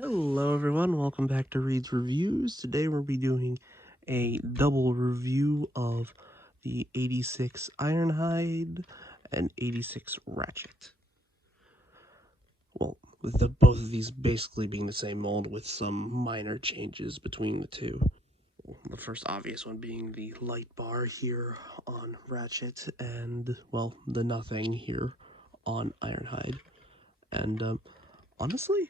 Hello everyone, welcome back to Reed's Reviews. Today we'll be doing a double review of the 86 Ironhide and 86 Rachet. Well, with both of these basically being the same mold with some minor changes between the two. The first obvious one being the light bar here on Rachet and, well, the nothing here on Ironhide. And, honestly,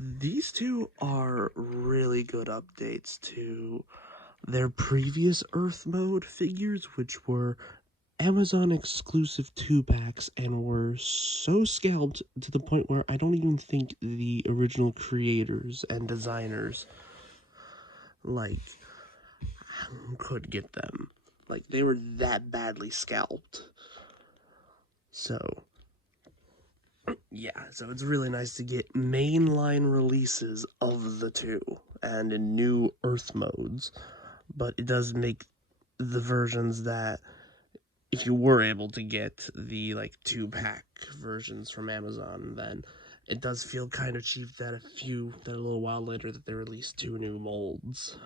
these two are really good updates to their previous Earth mode figures, which were Amazon exclusive 2-packs and were so scalped to the point where I don't even think the original creators and designers, could get them. They were that badly scalped. So, yeah, so it's really nice to get mainline releases of the two and in new Earth modes, but it does make the versions that, if you were able to get the 2-pack versions from Amazon, then it does feel kind of cheap that a little while later that they released two new molds,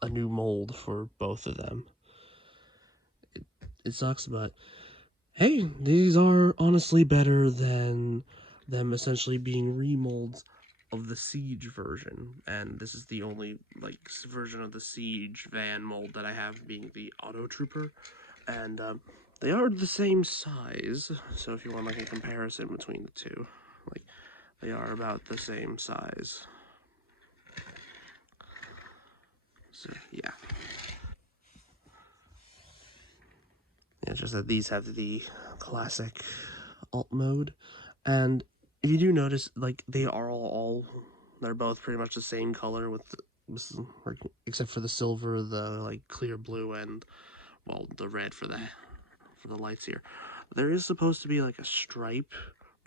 a new mold for both of them. It sucks, but hey, these are honestly better than them essentially being remolds of the Siege version, and this is the only version of the Siege van mold that I have, being the Auto Trooper, and they are the same size. So if you want a comparison between the two, they are about the same size. So yeah. It's just that these have the classic alt mode, and if you do notice, they are they're both pretty much the same color with except for the silver, the clear blue, and well, the red for the lights here. There is supposed to be a stripe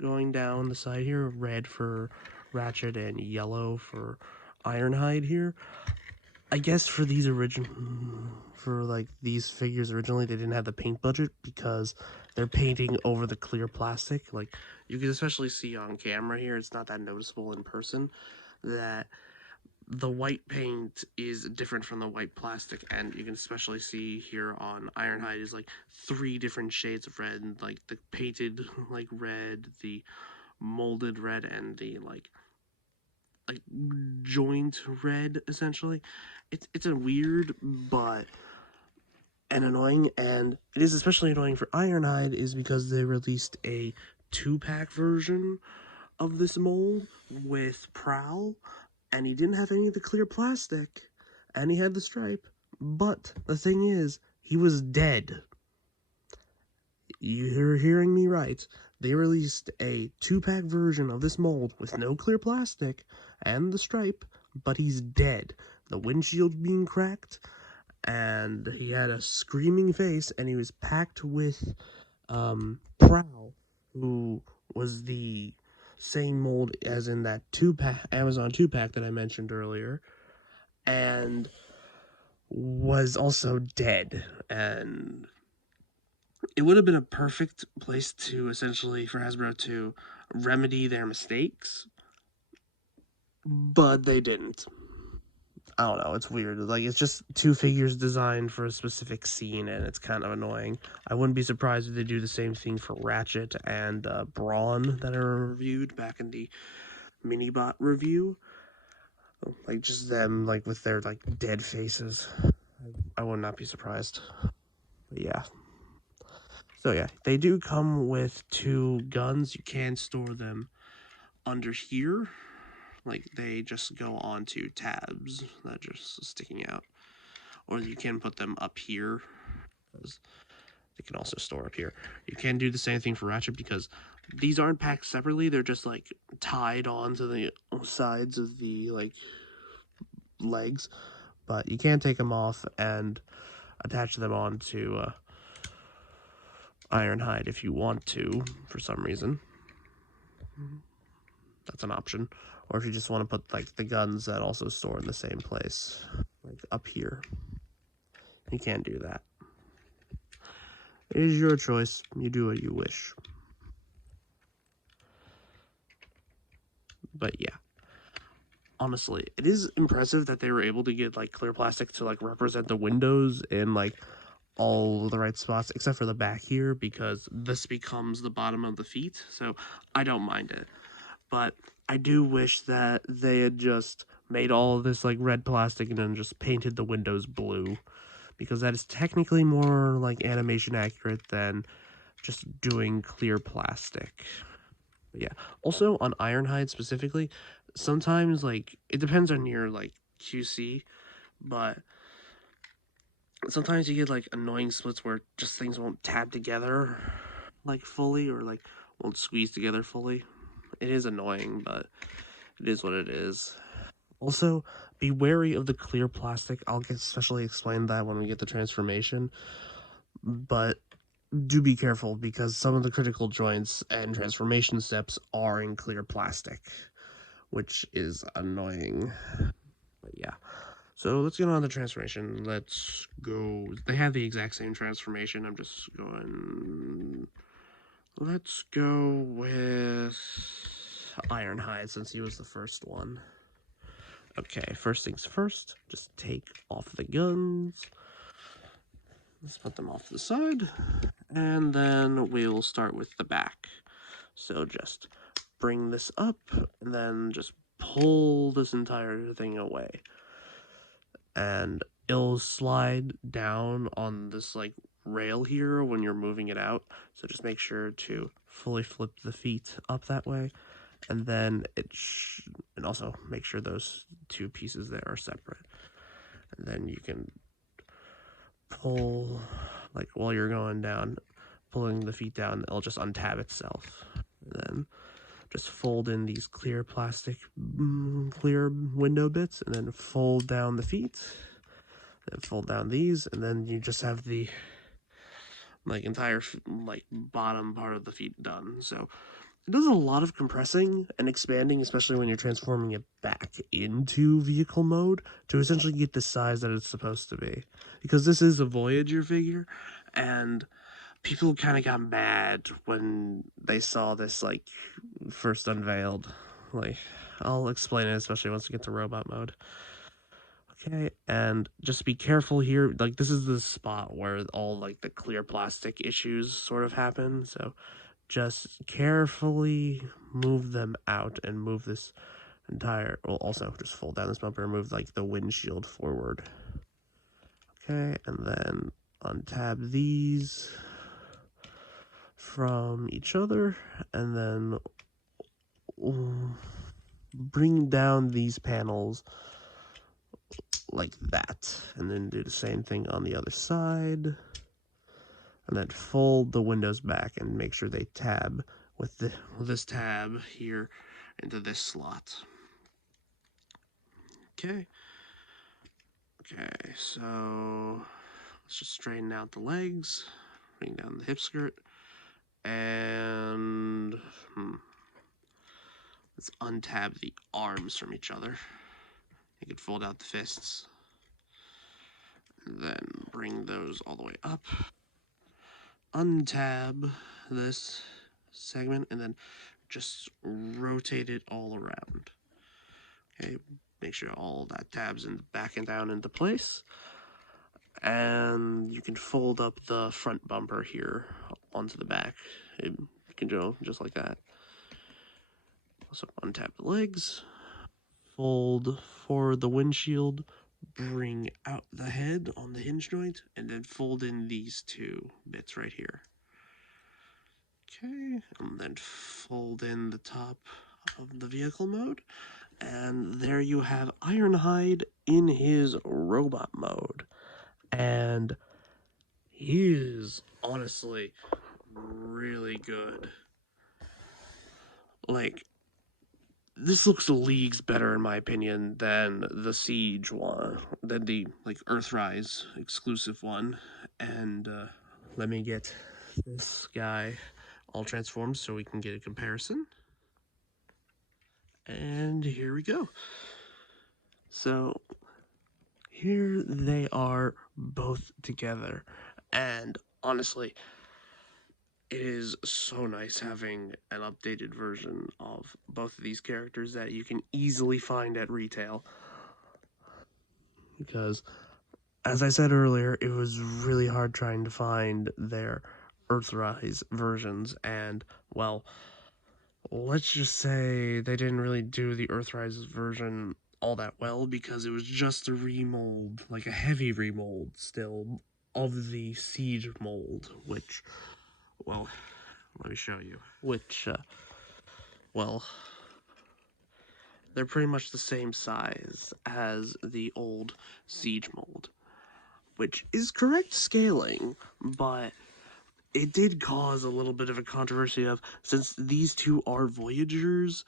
going down the side here, red for Rachet and yellow for Ironhide here. I guess for these these figures originally, they didn't have the paint budget because they're painting over the clear plastic. You can especially see on camera here, it's not that noticeable in person, that the white paint is different from the white plastic, and you can especially see here on Ironhide is 3 different shades of red, the painted red, the molded red, and the joint red, essentially. It's a weird but and annoying, and it is especially annoying for Ironhide is because they released a 2-pack version of this mold with Prowl, and he didn't have any of the clear plastic, and he had the stripe, but the thing is, he was dead. You're hearing me right. They released a 2-pack version of this mold with no clear plastic and the stripe, but he's dead. The windshield being cracked, and he had a screaming face, and he was packed with Prowl, who was the same mold as in that Amazon 2-pack that I mentioned earlier, and was also dead. And it would have been a perfect place to essentially for Hasbro to remedy their mistakes, but they didn't. I don't know, it's weird. It's just 2 figures designed for a specific scene, and it's kind of annoying. I wouldn't be surprised if they do the same thing for Rachet and Brawn that I reviewed back in the Minibot review. Just them, with their, dead faces. I would not be surprised. But yeah. So yeah, they do come with 2 guns. You can store them under here. They just go onto tabs that are just sticking out. Or you can put them up here. They can also store up here. You can do the same thing for Rachet because these aren't packed separately. They're just tied onto the sides of the legs. But you can take them off and attach them onto Ironhide if you want to, for some reason. That's an option. Or if you just want to put the guns that also store in the same place, up here, you can do that. It is your choice. You do what you wish. But yeah, honestly, it is impressive that they were able to get like clear plastic to like represent the windows in like all the right spots except for the back here, because this becomes the bottom of the feet, so I don't mind it. But I do wish that they had just made all of this like red plastic and then just painted the windows blue, because that is technically more like animation accurate than just doing clear plastic. But yeah. Also on Ironhide specifically, sometimes like it depends on your like QC, but sometimes you get like annoying splits where just things won't tab together like fully, or like won't squeeze together fully. It is annoying, but it is what it is. Also, be wary of the clear plastic. I'll get especially explain that when we get the transformation. But do be careful, because some of the critical joints and transformation steps are in clear plastic, which is annoying. But yeah. So let's get on the transformation. Let's go. They have the exact same transformation. I'm just going. Let's go with Ironhide since he was the first one. Okay, first things first, just take off the guns. Let's put them off to the side. And then we'll start with the back. So just bring this up and then just pull this entire thing away. And it'll slide down on this like rail here when you're moving it out. So just make sure to fully flip the feet up that way. And then and also make sure those two pieces there are separate. And then you can pull, like while you're going down, pulling the feet down, it'll just untab itself. And then just fold in these clear plastic, clear window bits, and then fold down the feet. Then fold down these, and then you just have the like entire like bottom part of the feet done. So it does a lot of compressing and expanding, especially when you're transforming it back into vehicle mode to essentially get the size that it's supposed to be. Because this is a Voyager figure, and people kind of got mad when they saw this like first unveiled. Like, I'll explain it, especially once we get to robot mode. Okay, and just be careful here. Like, this is the spot where all like the clear plastic issues sort of happen. So just carefully move them out and move this entire, well, also just fold down this bumper and move like the windshield forward. Okay, and then untab these from each other, and then bring down these panels like that, and then do the same thing on the other side, and then fold the windows back and make sure they tab with this tab here into this slot. Okay. Okay, so let's just straighten out the legs, bring down the hip skirt, and let's untab the arms from each other. You can fold out the fists, and then bring those all the way up. Untab this segment, and then just rotate it all around. Okay, make sure all that tabs in back and down into place. And you can fold up the front bumper here onto the back. You can do just like that. Also untap the legs, fold forward the windshield, bring out the head on the hinge joint, and then fold in these two bits right here. Okay, and then fold in the top of the vehicle mode, and there you have Ironhide in his robot mode. And he is honestly really good. Like, this looks leagues better in my opinion than the Siege one, than the like Earthrise exclusive one. And let me get this guy all transformed so we can get a comparison. And here we go. So here they are both together, and honestly, it is so nice having an updated version of both of these characters that you can easily find at retail. Because, as I said earlier, it was really hard trying to find their Earthrise versions, and, well, let's just say they didn't really do the Earthrise version all that well because it was just a remold, like a heavy remold still, of the Siege mold, which, well, let me show you. Which, well, they're pretty much the same size as the old Siege mold, which is correct scaling, but it did cause a little bit of a controversy of, since these two are Voyagers,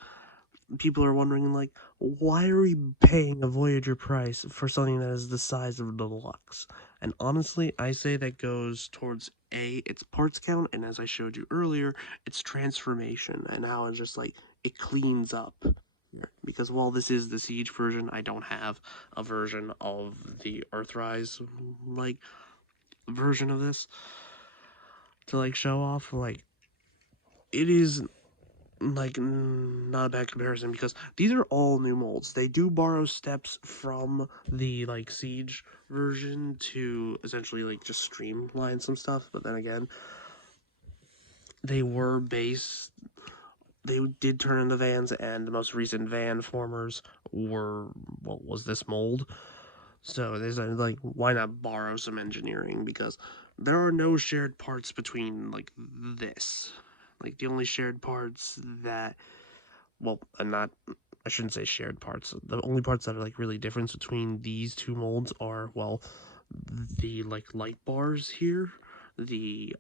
people are wondering, like, why are we paying a Voyager price for something that is the size of a deluxe? And honestly, I say that goes towards its parts count, and as I showed you earlier, its transformation and how it's just like it cleans up. Because while this is the Siege version, I don't have a version of the Earthrise like version of this to like show off. Like, it is like not a bad comparison because these are all new molds. They do borrow steps from the like Siege version to essentially like just streamline some stuff, but then again, they were based. They did turn into vans, and the most recent van formers were what was this mold. So there's like, why not borrow some engineering? Because there are no shared parts between like this. Like the only shared parts that, well, not, I shouldn't say shared parts. The only parts that are like really different between these two molds are, well, the like light bars here, the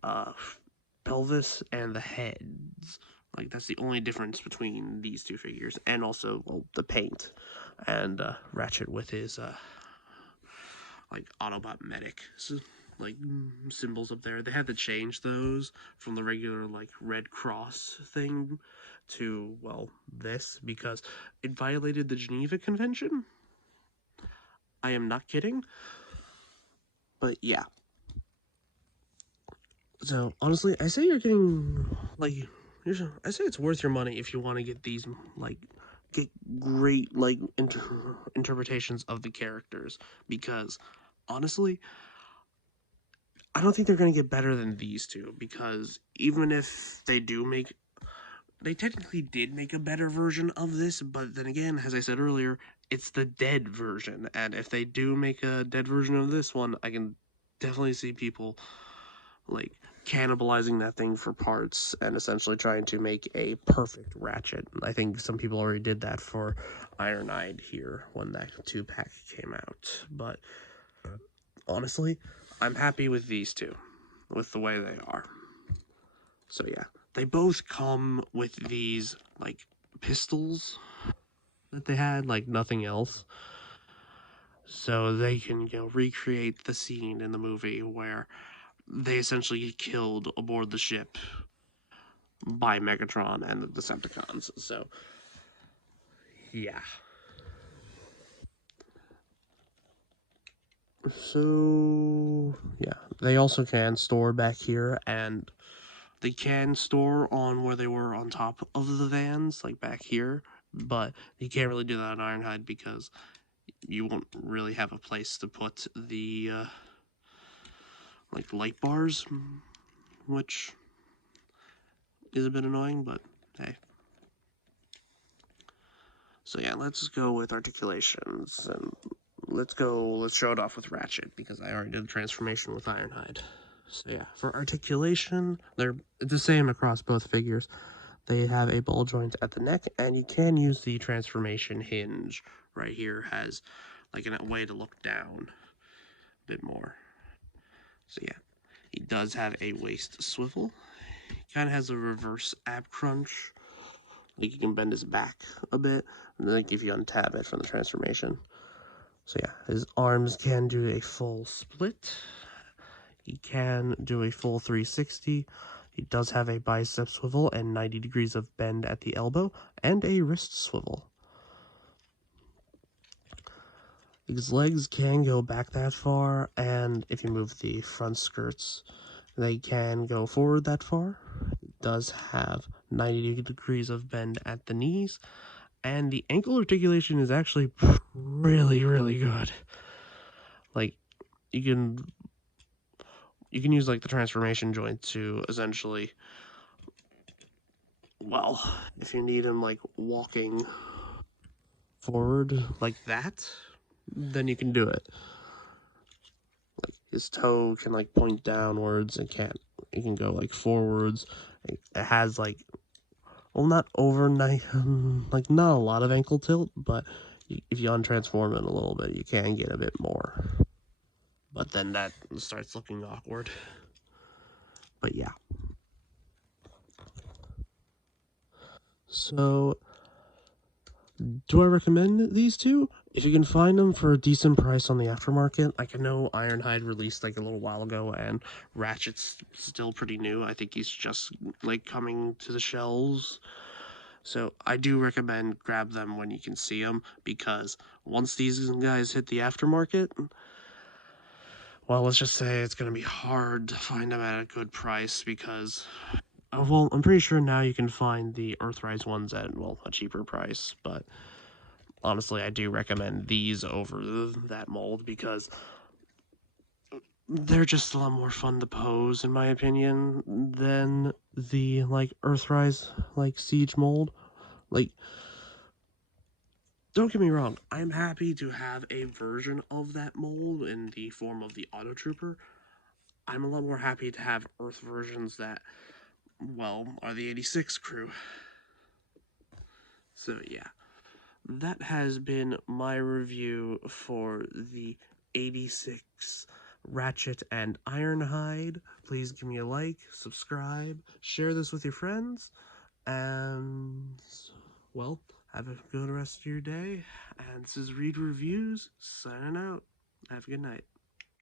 pelvis, and the heads. Like that's the only difference between these two figures, and also, well, the paint, and Ratchet with his like Autobot medic like symbols up there. They had to change those from the regular like Red Cross thing to, well, this because it violated the Geneva Convention. I am not kidding. But yeah. So honestly, I say you're getting like, I say it's worth your money if you want to get these like get great like interpretations of the characters, because honestly, I don't think they're going to get better than these two, because even if they do make, they technically did make a better version of this, but then again, as I said earlier, it's the dead version, and if they do make a dead version of this one, I can definitely see people like cannibalizing that thing for parts and essentially trying to make a perfect Ratchet. I think some people already did that for Ironhide here when that 2-pack came out, but honestly, I'm happy with these two, with the way they are. So yeah, they both come with these like pistols that they had, like nothing else. So they can, recreate the scene in the movie where they essentially get killed aboard the ship by Megatron and the Decepticons. So yeah. So yeah, they also can store back here, and they can store on where they were on top of the vans, like back here, but you can't really do that on Ironhide because you won't really have a place to put the like light bars, which is a bit annoying, but hey. So yeah, let's go with articulations, and let's show it off with Ratchet, because I already did the transformation with Ironhide. So yeah, for articulation, they're the same across both figures. They have a ball joint at the neck, and you can use the transformation hinge right here, has like a way to look down a bit more. So yeah, he does have a waist swivel. He kind of has a reverse ab crunch. Like you can bend his back a bit, and then if you untab it from the transformation. So yeah, his arms can do a full split. He can do a full 360. He does have a bicep swivel and 90 degrees of bend at the elbow, and a wrist swivel. His legs can go back that far, and if you move the front skirts, they can go forward that far. does have 90 degrees of bend at the knees, and the ankle articulation is actually really, really good. Like, you can use like the transformation joint to essentially, well, if you need him like walking forward like that, then you can do it. Like his toe can like point downwards and it can go like forwards. It has like, well, not overnight, like not a lot of ankle tilt, but if you untransform it a little bit, you can get a bit more. But then that starts looking awkward. But yeah. So, do I recommend these two? If you can find them for a decent price on the aftermarket, like I know Ironhide released like a little while ago, and Ratchet's still pretty new. I think he's just like coming to the shelves. So I do recommend grab them when you can see them, because once these guys hit the aftermarket, well, let's just say it's going to be hard to find them at a good price, because well, I'm pretty sure now you can find the Earthrise ones at, well, a cheaper price, but honestly, I do recommend these over that mold, because they're just a lot more fun to pose, in my opinion, than the, like, Earthrise, like, Siege mold. Like, don't get me wrong, I'm happy to have a version of that mold in the form of the Auto Trooper. I'm a lot more happy to have Earth versions that, well, are the 86 crew. So, yeah. That has been my review for the 86 Ratchet and Ironhide. Please give me a like, subscribe, share this with your friends, and, well, have a good rest of your day. And this is Read Reviews, signing out. Have a good night.